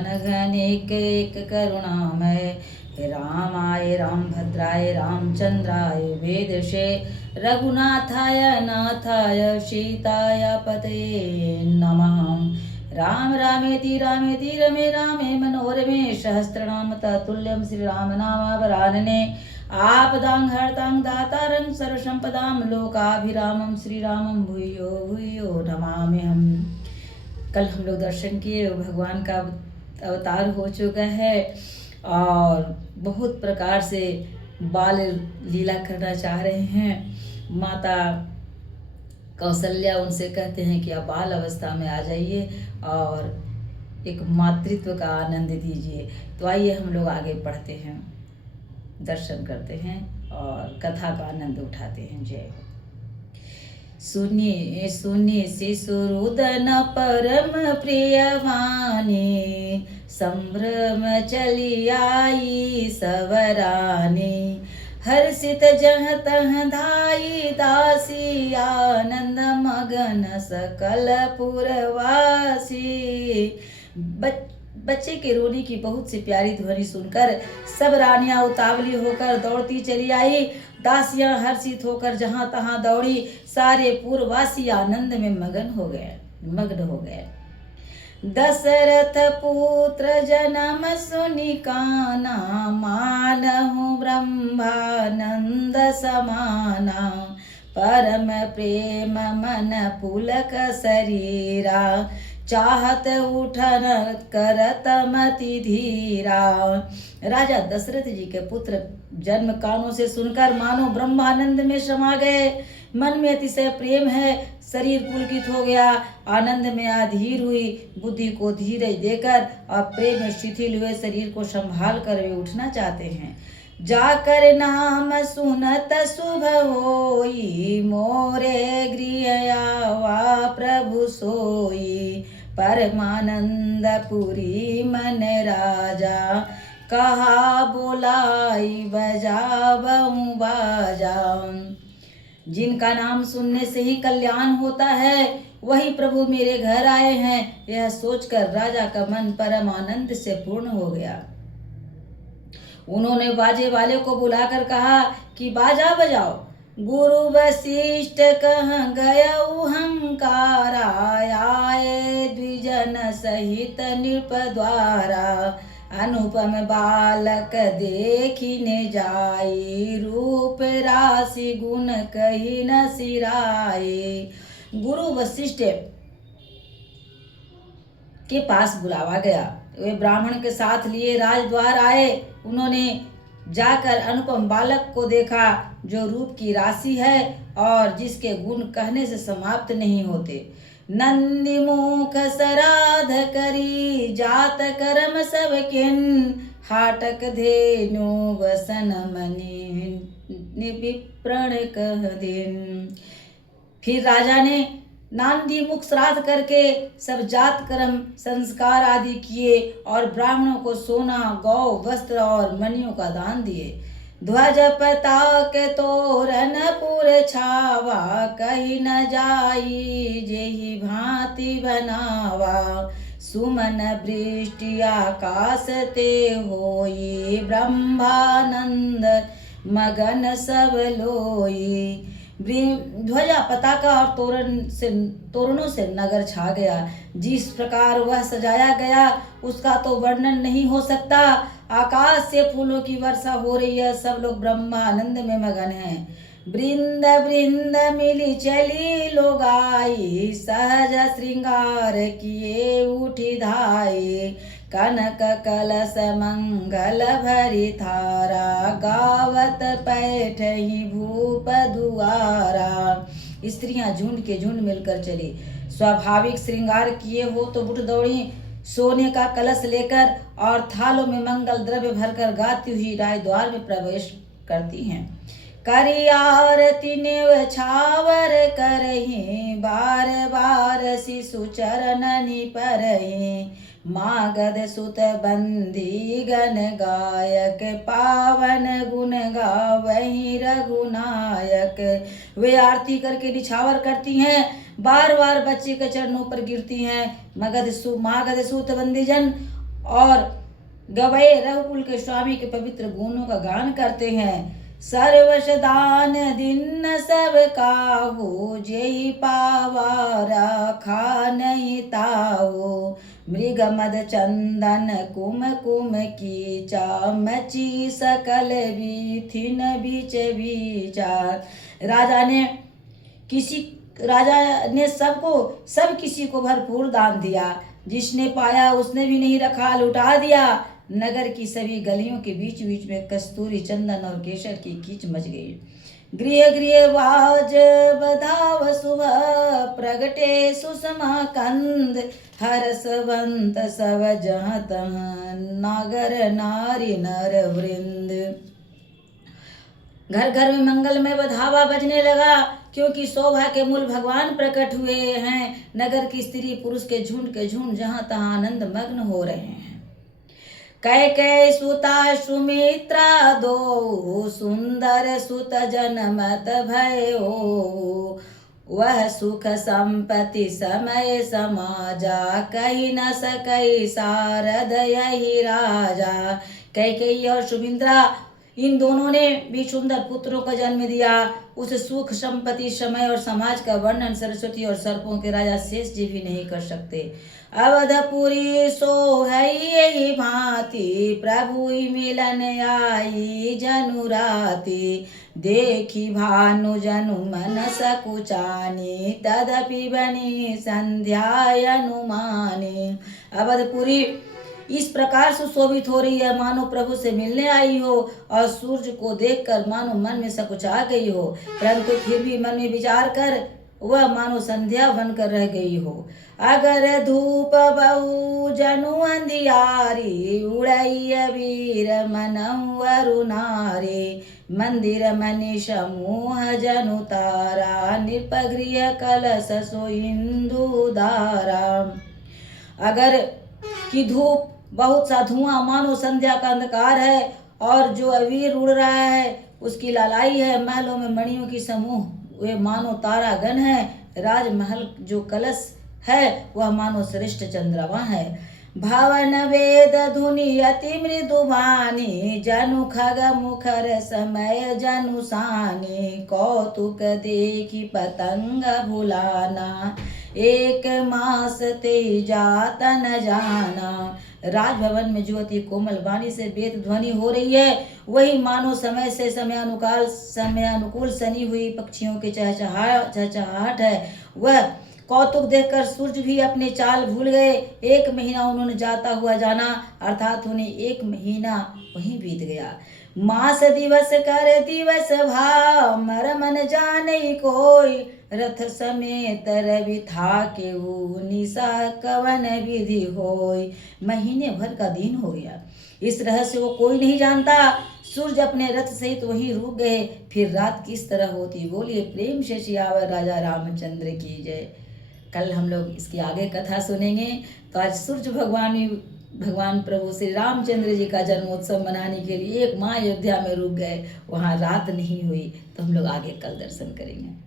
घन घन एक एक करुणामय। रामाय रामभद्राय रामचंद्राय वेदसे रघुनाथाय नाथाय सीताय पतये नमः। राम रामेति रामेति रमे रामे मनोरमे सहस्रनाम तत्तुल्यं श्री राम नामावरानने। आपदां हर्तां दातारं सर्वसंपदां लोकाभिरामं श्री रामं भूयो भूयो नमाम्यहम्। कल हम लोग दर्शन किए, भगवान का अवतार हो चुका है और बहुत प्रकार से बाल लीला करना चाह रहे हैं। माता कौशल्या उनसे कहते हैं कि आप बाल अवस्था में आ जाइए और एक मातृत्व का आनंद दीजिए। तो आइए हम लोग आगे पढ़ते हैं, दर्शन करते हैं और कथा का आनंद उठाते हैं। जय हो। सुनिए सुनिए शिशुरुदन परम प्रिय वाणी, संभ्रम चली आई सवरानी। हर्षित जह तह धाई दासी, आनंद मगन सकल पुरवासी। बच्चे के रोने की बहुत सी प्यारी ध्वनि सुनकर सब रानियां उतावली होकर दौड़ती चली आई। दासियां हर्षित होकर जहां तहां दौड़ी। सारे पुरवासी आनंद में मग्न हो गए। दशरथ पुत्र जन्म सुनि काना, मानहु ब्रह्मानंद समाना। परम प्रेम मन पुलक शरीरा, चाहत उठन करत मति धीरा। राजा दशरथ जी के पुत्र जन्म कानों से सुनकर मानो ब्रह्मानंद में समा गए। मन में अतिशय प्रेम है, शरीर पुलकित हो गया, आनंद में अधीर हुई। बुद्धि को धीरज देकर और प्रेम में शिथिल हुए शरीर को संभाल कर वे उठना चाहते हैं। जाकर नाम सुनत शुभ होई, मोरे गृह आवा प्रभु सोई। परमानंद पुरी मन राजा, कहा बोलाई बजावऊं बाजा। जिनका नाम सुनने से ही कल्याण होता है, वही प्रभु मेरे घर आए हैं। यह सोचकर राजा का मन परम आनंद से पूर्ण हो गया। उन्होंने बाजे वाले को बुलाकर कहा कि बाजा बजाओ। गुरु वशिष्ठ कह गयऊ हंकारा, आए द्विजन सहित नृप द्वारा। अनुपम बालक देखिने जाई, रूप राशि गुण कही न सिराई। गुरु वशिष्ठ के पास बुलावा गया। वे ब्राह्मण के साथ लिए राजद्वार आए। उन्होंने जाकर अनुपम बालक को देखा, जो रूप की राशि है और जिसके गुण कहने से समाप्त नहीं होते। नंदी मुख सराध करी, जात कर्म सब किन। हाटक धेनु वसन मणि विप्रण कह दिन। फिर राजा ने नांदी मुख श्राद्ध करके सब जात कर्म संस्कार आदि किए और ब्राह्मणों को सोना, गौ, वस्त्र और मणियों का दान दिए। ध्वज पताक तोरण पुर छावा, कही न जाई जेहि भांति बनावा। सुमन वृष्टि आकाश ते होई, ब्रह्मानंद मगन सब लोई। ध्वजा, पताका और तोरणों से नगर छा गया। जिस प्रकार वह सजाया गया उसका तो वर्णन नहीं हो सकता। आकाश से फूलों की वर्षा हो रही है, सब लोग ब्रह्मानंद में मगन हैं। वृंद वृंद मिली चली लोग आई, सहज श्रृंगार किए उठी धाई। कनक कलश मंगल भरी थारा, गावत पैठही भूप दुआरा। स्त्रियां झुंड के झुंड मिलकर चली। स्वाभाविक श्रृंगार किए हो तो उठ दौड़ी, सोने का कलश लेकर और थालों में मंगल द्रव्य भरकर गाती हुई राजद्वार में प्रवेश करती हैं। करी आरती नेव छावर करही, बार बार शिशु चरणनि परही। मागध सुत बंदी गण गायक, पावन गुण गावही रघुनायक। वे आरती करके निछावर करती हैं, बार बार बच्चे के चरणों पर गिरती हैं। मागध सूत बंदी जन और गवये रघुकुल के स्वामी के पवित्र गुणों का गान करते हैं। सर्वश दान दिन सब काहू, जेहि पावा रखा नहीं ताऊ। मृग मद चंदन कुम कुम कीचा, मची सकल बीथिन बीच बीचा। राजा ने सब किसी को भरपूर दान दिया। जिसने पाया उसने भी नहीं रखा, लुटा दिया। नगर की सभी गलियों के बीच बीच में कस्तूरी, चंदन और केसर की कीच मच गई। गृह गृह बाज बधाव सुबह, प्रगटे सुषमा कंद। हरसवंत सब जहाँ तहाँ, नागर नारी नर वृंद। घर घर में मंगलमय बधावा बजने लगा, क्योंकि शोभा के मूल भगवान प्रकट हुए हैं। नगर की स्त्री पुरुष के झुंड जहाँ तहाँ आनंद मग्न हो रहे हैं। कैकेयी सुता सुमित्रा दो, सुंदर सुत जनमत भयो। वह सुख संपत्ति समय समाजा, कही न सकई सारद यही राजा। कैकेयी और सुमित्रा इन दोनों ने भी सुंदर पुत्रों को जन्म दिया। उस सुख संपत्ति समय और समाज का वर्णन सरस्वती और सर्पों के राजा शेष जी भी नहीं कर सकते। अवधपुरी सो है यही भांति, प्रभु मिलन आई जनु राति। देखी भानु जनु मन सकुचानी, तदपि बनी संध्या अनुमानी। अवधपुरी इस प्रकार सुशोभित हो रही है, मानो प्रभु से मिलने आई हो, और सूर्य को देखकर मानो मन में सकुचा गई हो, परंतु फिर भी मन में विचार कर वह मानो संध्या बनकर रह गई हो। अगर धूप बहु जनु अंधियारी, उड़ैया वीर मनहु अरुणारी। मंदिर मनि समूह जनु तारा, नृपगृह कलश सो इंदु दारा। अगर की धूप बहुत सा धुआं मानो संध्या का अंधकार है, और जो अवीर उड़ रहा है उसकी लालाई है। महलों में मणियों की समूह वे मानो तारागण है। राजमहल जो कलश है वह मानो श्रेष्ठ चंद्रमा है। भवन वेद धुनि अति मृदु वाणी, जनु खग मुखर समय जनु सानी। कौतुक देखी पतंग भुलाना, एक मास ते जाता न जाना। राजभवन में जो अति कोमल वाणी से वेद ध्वनि हो रही है, वही मानो समय से समय अनुकूल सनी हुई पक्षियों की चहचहाहट है। वह कौतुक देखकर सूर्य भी अपने चाल भूल गए। 1 महीना उन्होंने जाता हुआ जाना, अर्थात उन्हें 1 महीना वहीं बीत गया। मास दिवस कर दिवस भाव, मर मन जाने कोई। रथ समेत रवि था के निशा कवन विधि होय। महीने भर का दिन हो गया, इस रहस्य को कोई नहीं जानता। सूर्य अपने रथ सहित वहीं रुक गए। फिर रात किस तरह होती, बोलिए प्रेम से सियावर राजा रामचंद्र की जय। कल हम लोग इसकी आगे कथा सुनेंगे। तो आज सूर्य भगवान प्रभु श्री रामचंद्र जी का जन्मोत्सव मनाने के लिए एक माँ अयोध्या में रुक गए, वहाँ रात नहीं हुई। तो हम लोग आगे कल दर्शन करेंगे।